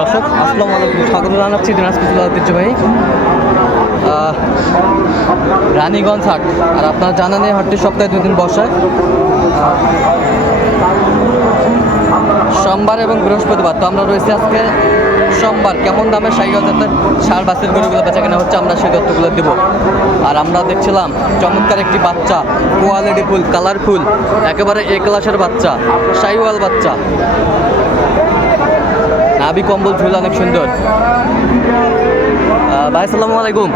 দর্শক, আসসালামু আলাইকুম। স্বাগত জানাচ্ছি দিনাজপুর জেলা ঐতিহ্যবাহী রানীগঞ্জ হাট। আর আপনার জানা নেই হাটটি সপ্তাহে দুদিন বসায় সোমবার এবং বৃহস্পতিবার। তো আমরা রয়েছি আজকে সোমবার। কেমন দামে সাইকেল যাতে সার বাসের গরুগুলো বেচা কেনা হচ্ছে, আমরা সেই তথ্যগুলো দেব। আর আমরা দেখছিলাম, চমৎকার একটি বাচ্চা, কোয়ালিটি ফুল, কালারফুল, একেবারে এ ক্লাসের বাচ্চা সাইওয়াল বাচ্চা। নাভি কম্বল ঝুল অনেক সুন্দর। ভাই আসসালামু আলাইকুম।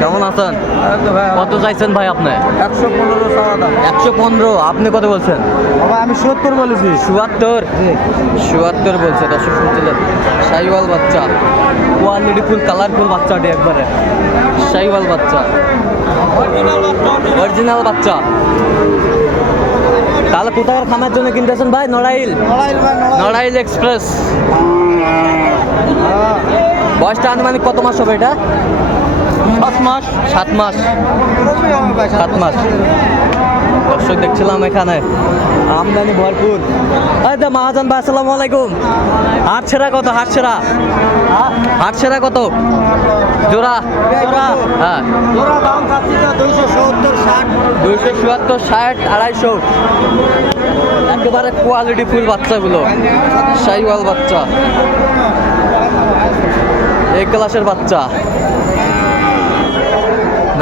কেমন আছেন? কত চাইছেন ভাই আপনি? একশো পনেরো একশো পনেরো আপনি কত বলছেন? আমি সত্তর বলেছি। চুয়াত্তর? চুয়াত্তর বলছে দর্শক শুনছিলেন? সাইওয়াল বাচ্চা। কোয়ালিটি ফুল কালারফুল বাচ্চাটি একবারে। সাইওয়াল বাচ্চা। অরিজিনাল বাচ্চা। তাহলে কোথাকার খামার জন্য কিনতেছেন ভাই নড়াইল। নড়াইল ভাই নড়াইল নড়াইল। এক্সপ্রেস। বয়সটা আনুমানিক কত মাস হবে এটা? সাত মাস। সাত মাস। সাত মাস। দর্শক দেখছিলাম এখানে। আমদানি ভরপুর। তো মহাজন ভাই, আসসালামু আলাইকুম। হাট ছেড়া কত? হাট ছেড়া হাট কত? জোড়া? হ্যাঁ। দুইশো চুয়াত্তর ষাট, আড়াইশো। একেবারে কোয়ালিটি ফুল বাচ্চাগুলো। সাইওয়াল বাচ্চা। এই ক্লাসের বাচ্চা।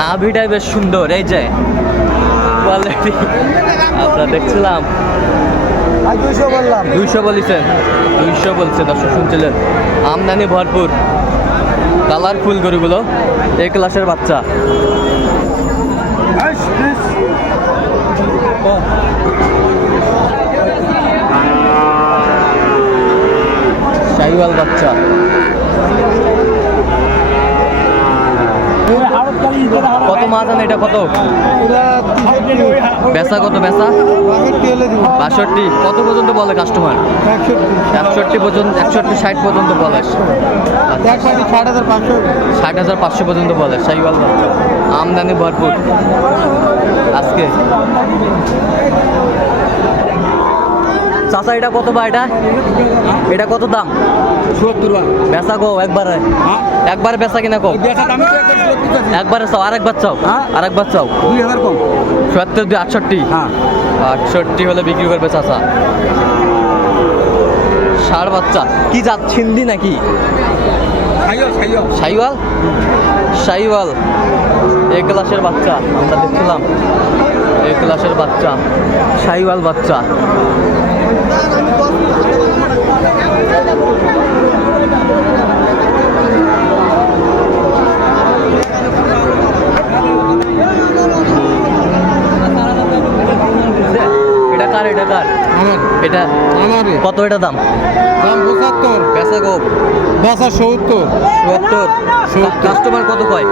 নাভিটাই বেশ সুন্দর, এই যে। কোয়ালিটি আমরা দেখছিলাম। আর দুইশো বললাম দুইশো বলেছেন দুইশো বলছে, দর্শক শুনছিলেন। আমদানি ভরপুর। কালারফুল গরুগুলো এই ক্লাসের বাচ্চা। শাহিওয়াল বাচ্চা। মাজান এটা কত? বেচা কত বেচা? বাষট্টি। কত পর্যন্ত বলে কাস্টমার একষট্টি পর্যন্ত, একষট্টি, ষাট পর্যন্ত বলে। ষাট হাজার পাঁচশো পর্যন্ত বলে সাই বল আমদানি ভরপুর। আজকে। চাচা এটা কত বা এটা? এটা কত দাম? সত্তর বেচা গো একবারে? একবারে বেচা কিনা কো একবারে চাও আরেকবার চাও? হ্যাঁ? আরেকবার চাও? দুই হাজার কম। সত্তর দুই আটষট্টি? হ্যাঁ। আটষট্টি হলে বিক্রি করবে চাচা। ষাট বাচ্চা। কি জাত ছিন্দি নাকি? সাইওয়াল? সাইওয়াল। এ ক্লাসের বাচ্চা আমরা দেখছিলাম। এ ক্লাসের বাচ্চা সাইওয়াল বাচ্চা এটা কার এটা কার আমার এটা কত এটা দাম? দাম পঁচাত্তর। বেচা গো বেচা সত্তর। চুয়াত্তর কাস্টমার কত কয়?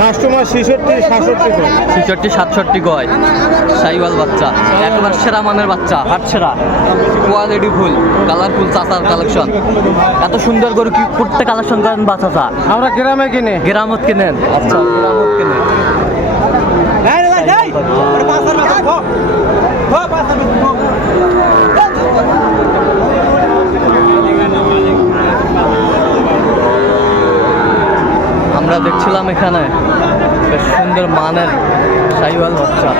কাস্টমার ছেষট্টি সাতষট্টি ছেষট্টি সাতষট্টি কয়? সাইওয়াল বাচ্চা একবার সেরা মানের বাচ্চা হাট সেরা। কোয়ালিটি ফুল কালারফুল চাচার কালেকশন। এত সুন্দর করে কি করতে কালেকশন করেন বা চাচা? আমরা গ্রামে কিনে। গ্রামত কেনেন? আচ্ছা। গ্রামত কেনেন? আমরা দেখছিলাম এখানে। বেশ সুন্দর মানের সাইওয়াল বাচ্চা।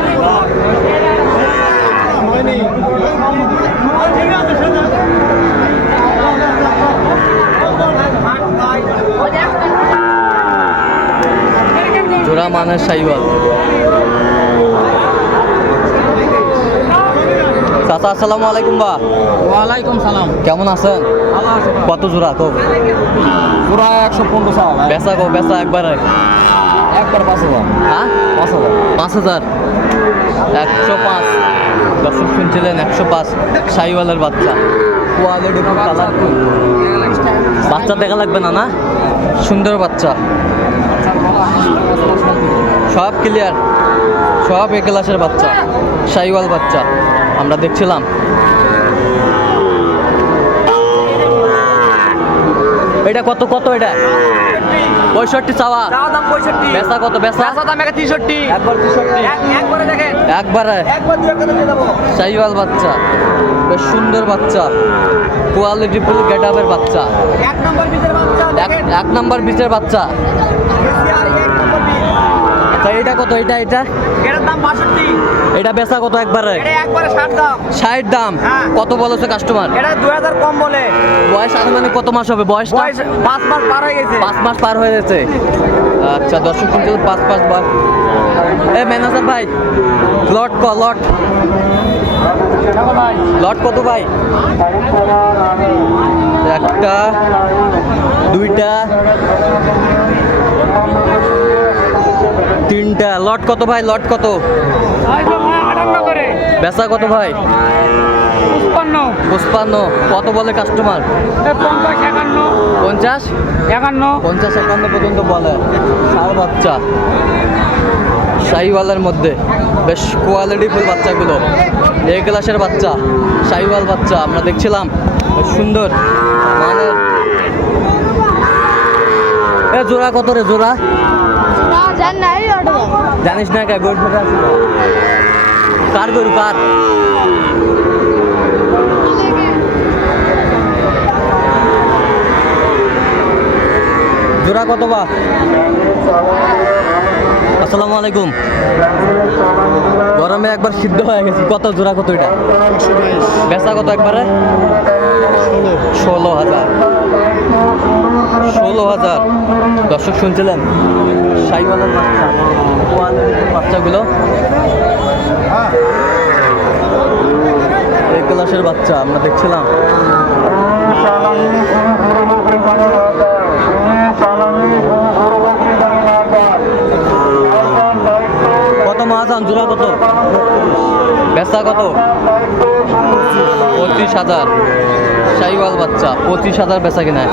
জোড়া মানের সাইওয়াল চাচা আসসালামু আলাইকুম বা। ওয়ালাইকুম সালাম। কেমন আছেন? কত জোড়া তো পুরা একশো পনেরো বেচা গো বেচা একবারে? একবার পাঁচ হাজার। হ্যাঁ? পাঁচ হাজার। পাঁচ হাজার? একশো পাঁচ। দর্শক শুনছিলেন একশো পাঁচ। সাইওয়ালের বাচ্চা। কোয়ালিটি খুব কালারফুল বাচ্চা দেখা লাগবে না না? সুন্দর বাচ্চা। সব ক্লিয়ার সব এ ক্লাসের বাচ্চা। সাইওয়াল বাচ্চা। আমরা দেখছিলাম। এটা কত কত এটা? পঁয়ষট্টি চাওয়া। দাম পঁয়ষট্টি। বেচা কত বেচা? চাওয়া দাম একটা একবার তেষট্টি। একবারে দেখেন। একবারে। একবার দুই একটা দিয়ে দেবো। সাইওয়াল বাচ্চা। বেশ সুন্দর বাচ্চা। কোয়ালিটি ফুল গেট আপের বাচ্চা। এক নম্বর বীজের বাচ্চা এক এক নাম্বার বীজের বাচ্চা। আচ্ছা এটা কত? এটা এটা? এটার দাম বাষট্টি। এটা বেচা কত একবারে? এটা একবারে ষাট দাম। ষাট দাম? হ্যাঁ। কত বলেছে কাস্টমার এটা দুই হাজার কম বলে। বয়স আনুমানিক কত মাস হবে? বয়স বয়স পাঁচ মাস পার হয়ে গেছে। পাঁচ মাস পার হয়ে গেছে। আচ্ছা দর্শক শুনতে পাঁচ পাঁচ বার এ ম্যানেজার ভাই লট ক লট। লট কত ভাই? একটা দুইটা তিনটা। লট কত ভাই? লট কত? বেচা কত ভাই? পুষ্পান্ন কত বলে কাস্টমার পঞ্চাশ? একান্ন পঞ্চাশ একান্ন পঞ্চাশ একান্ন পর্যন্ত বলে। ষাড় বাচ্চা। শাহিওয়ালের মধ্যে। বেশ কোয়ালিটি ফুল বাচ্চাগুলো। এ ক্লাসের বাচ্চা। শাহিওয়াল বাচ্চা। আমরা দেখছিলাম। সুন্দর। মানে এ জোড়া কত রে জোড়া? জানিস না কে গরু থেকে কার গরু কার? জোড়া কত বা? আসসালামু আলাইকুম। গরমে একবার সিদ্ধ হয়ে গেছি। কত জোড়া কত এটা? বেচা কত একবারে? ষোলো হাজার। ষোলো হাজার। দর্শক শুনছিলেন? সাইওয়ালের বাচ্চা বাচ্চাগুলো। এই ক্লাসের বাচ্চা আমরা দেখছিলাম। কত মাহাজান জোড়া কত? বেচা কত? পঁচিশ হাজার। শাহিওয়াল বাচ্চা, পঁচিশ হাজার বেচা কিনা।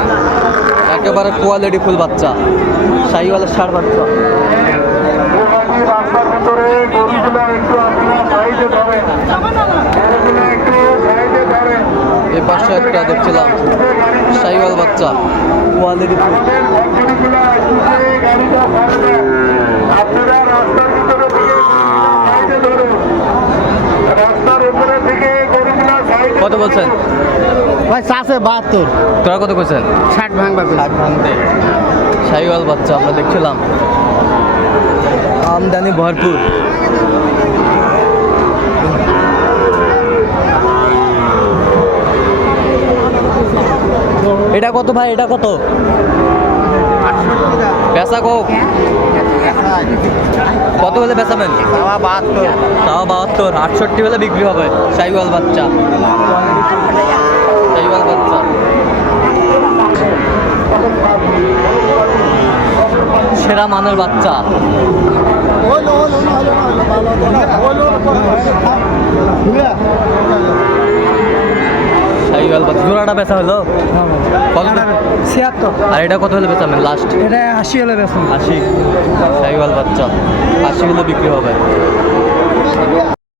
একেবারে কোয়ালিটি ফুল বাচ্চা। শাহিওয়ালের ষাট বাচ্চা। এই পাশে একটা দেখছিলাম শাহিওয়াল বাচ্চা। Quality full. আপনারা রাস্তার ভিতরে থেকে সাইডে ধরুন রাস্তার উপরে থেকে গরুগুলো সাইডে কত বলছেন ভাই বাহাত্তর। তোরা কত বলছেন ষাট ভাঙবা ষাট ভাঙতে। শাহিওয়াল বাচ্চা আমরা দেখছিলাম। আমদানি ভরপুর। এটা কত ভাই? এটা কত? বেচা কো। কত হলে বেচাবেন বাহাত্তর। তাও বাহাত্তর। আটষট্টি হলে বিক্রি হবে শাহিওয়াল বাচ্চা শাহিওয়াল বাচ্চা সেরা মানের বাচ্চা। শাহিওয়াল বাচ্চা। জোড়াটা বেচা হলো? ছিয়াত্তর। আর এটা কত হলে বেচাবেন লাস্ট এটা আশি হলে বেচা আশি। শাহিওয়াল বাচ্চা। আশি হলে বিক্রি হবে।